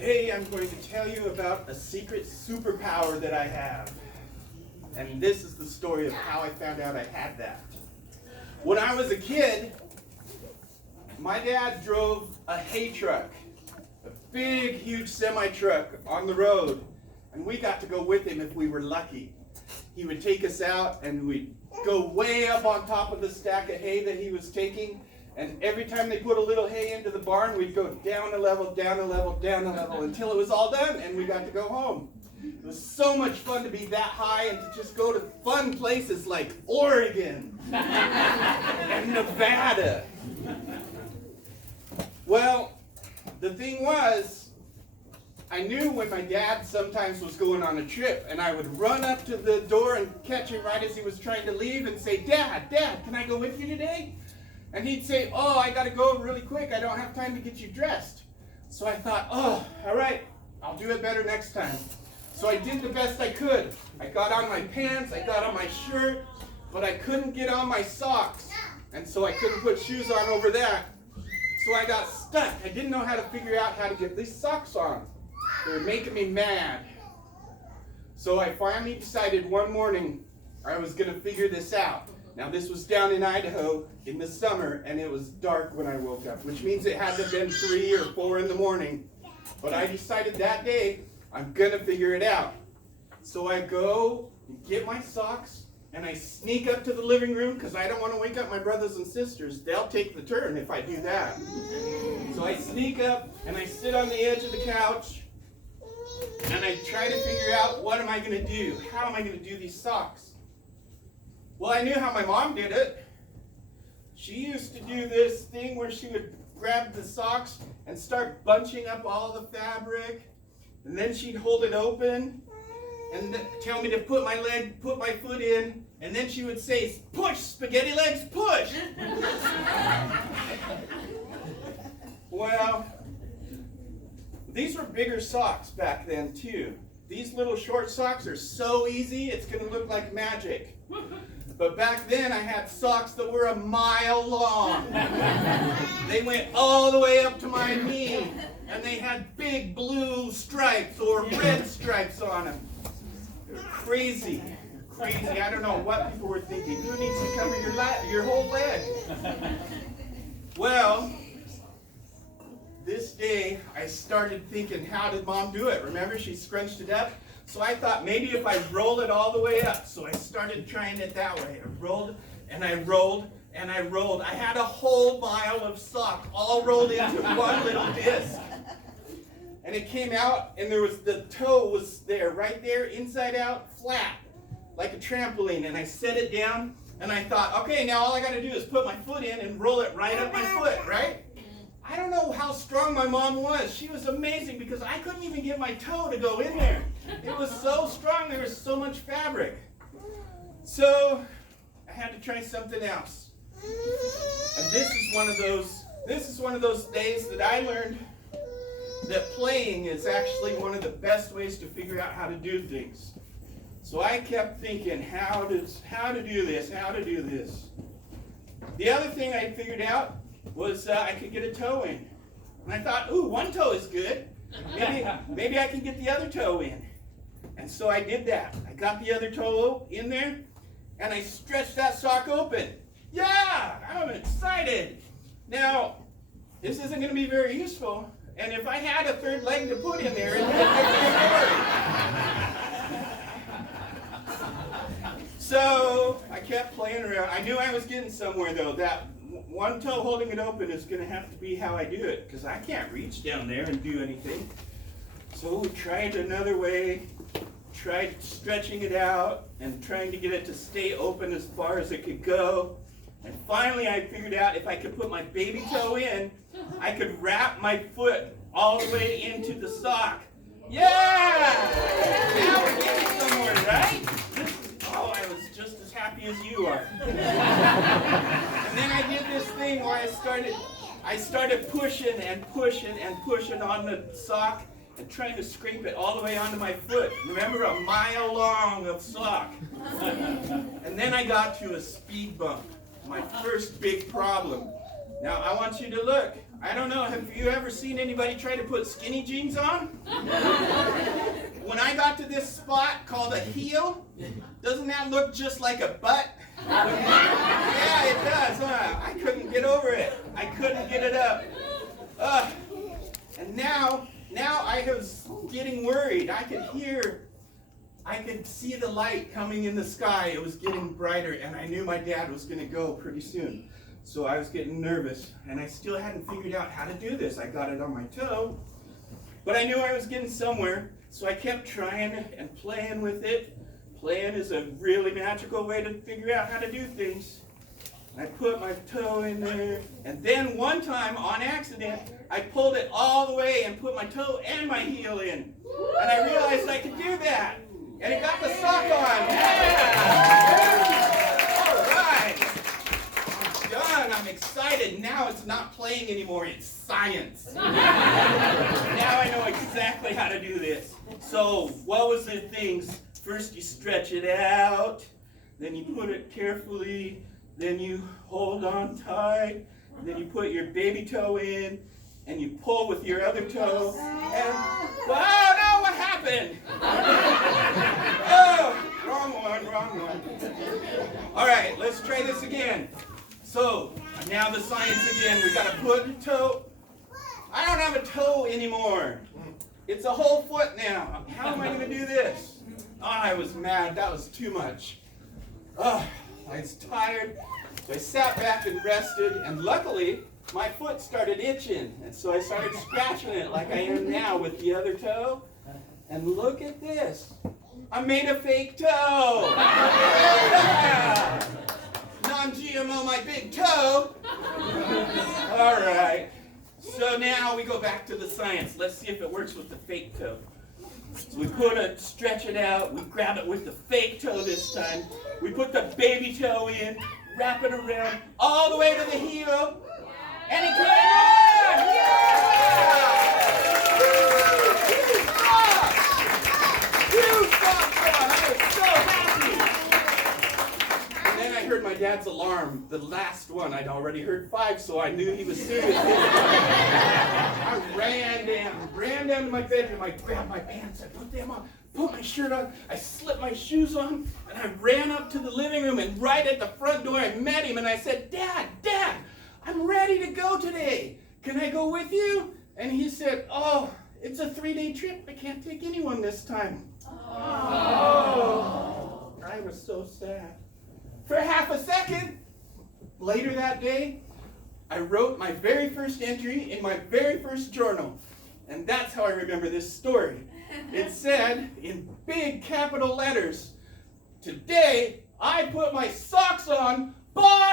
Today I'm going to tell you about a secret superpower that I have. And this is the story of how I found out I had that. When I was a kid, my dad drove a hay truck, a big, huge semi-truck on the road, and we got to go with him if we were lucky. He would take us out and we'd go way up on top of the stack of hay that he was taking, and every time they put a little hay into the barn, we'd go down a level, down a level, down a level until it was all done and we got to go home. It was so much fun to be that high and to just go to fun places like Oregon and Nevada. Well, the thing was, I knew when my dad sometimes was going on a trip, and I would run up to the door and catch him right as he was trying to leave and say, Dad, can I go with you today? And he'd say, oh, I got to go really quick. I don't have time to get you dressed. So I thought, oh, all right, I'll do it better next time. So I did the best I could. I got on my pants, I got on my shirt, but I couldn't get on my socks. And so I couldn't put shoes on over that. So I got stuck. I didn't know how to figure out how to get these socks on. They were making me mad. So I finally decided one morning I was going to figure this out. Now this was down in Idaho in the summer, and it was dark when I woke up, which means it had to have been 3 or 4 in the morning. But I decided that day I'm going to figure it out. So I go and get my socks, and I sneak up to the living room because I don't want to wake up my brothers and sisters. They'll take the turn if I do that. So I sneak up, and I sit on the edge of the couch, and I try to figure out, what am I going to do? How am I going to do these socks? Well, I knew how my mom did it. She used to do this thing where she would grab the socks and start bunching up all the fabric, and then she'd hold it open and tell me to put my foot in, and then she would say, push, spaghetti legs, push. Well, these were bigger socks back then too. These little short socks are so easy, it's going to look like magic. But back then I had socks that were 1 mile long. They went all the way up to my knee, and they had big blue stripes or red stripes on them. They were crazy. I don't know what people were thinking. Who needs to cover your whole leg? Well, this day I started thinking, how did Mom do it? Remember, she scrunched it up? So I thought maybe if I roll it all the way up. So I started trying it that way. I rolled and I rolled and I rolled. I had a whole mile of sock all rolled into one little disc. And it came out, and the toe was there, right there, inside out, flat, like a trampoline. And I set it down, and I thought, okay, now all I got to do is put my foot in and roll it right up my foot, right? I don't know how strong my mom was. She was amazing because I couldn't even get my toe to go in there. It was so strong. There was so much fabric. So I had to try something else. And this is one of those days that I learned that playing is actually one of the best ways to figure out how to do things. So I kept thinking, how to do this. The other thing I figured out was I could get a toe in. And I thought, ooh, one toe is good. Maybe I can get the other toe in. And so I did that. I got the other toe in there, and I stretched that sock open. Yeah, I'm excited. Now, this isn't going to be very useful, and if I had a third leg to put in there, it'd be a different story. So I kept playing around. I knew I was getting somewhere, though. That one toe holding it open is going to have to be how I do it, because I can't reach down there and do anything. So we tried another way, tried stretching it out and trying to get it to stay open as far as it could go. And finally I figured out if I could put my baby toe in, I could wrap my foot all the way into the sock. Yeah! Now we're getting somewhere, right? I was just as happy as you are. And then I did this thing where I started pushing and pushing and pushing on the sock and trying to scrape it all the way onto my foot. Remember, 1 mile long of sock. And then I got to a speed bump, my first big problem. Now I want you to look. I don't know, have you ever seen anybody try to put skinny jeans on? When I got to this spot called a heel, doesn't that look just like a butt? Yeah, it does, huh? I couldn't get over it. I couldn't get it up. And now I was getting worried. I could see the light coming in the sky. It was getting brighter, and I knew my dad was going to go pretty soon. So I was getting nervous, and I still hadn't figured out how to do this. I got it on my toe, but I knew I was getting somewhere, so I kept trying and playing with it. Playing is a really magical way to figure out how to do things. I put my toe in there, and then one time, on accident, I pulled it all the way and put my toe and my heel in. And I realized I could do that. And it got the sock on. Yeah! All right. I'm done. I'm excited. Now it's not playing anymore. It's science. Now I know exactly how to do this. So what was the things? First you stretch it out. Then you put it carefully. Then you hold on tight. Then you put your baby toe in. And you pull with your other toe. And, wow, no, what happened? Oh, wrong one. All right, let's try this again. So, now the science again. We got to put a toe. I don't have a toe anymore. It's a whole foot now. How am I going to do this? Oh, I was mad. That was too much. Oh, I was tired. So I sat back and rested, and luckily, my foot started itching, and so I started scratching it like I am now with the other toe. And look at this. I made a fake toe. Yeah. Non-GMO, my big toe. All right. So now we go back to the science. Let's see if it works with the fake toe. So we stretch it out. We grab it with the fake toe this time. We put the baby toe in, wrap it around all the way to the heel. And it came on! Yeah! Huge socks on! I was so happy! And then I heard my dad's alarm. The last one. I'd already heard 5, so I knew he was serious. I ran down to my bedroom. I grabbed my pants. I put them on. Put my shirt on. I slipped my shoes on. And I ran up to the living room. And right at the front door, I met him. And I said, Dad! I'm ready to go today. Can I go with you? And he said, oh, it's a 3-day trip. I can't take anyone this time. Oh, I was so sad. For half a second, later that day, I wrote my very first entry in my very first journal. And that's how I remember this story. It said, in big capital letters, today I put my socks on. Bye!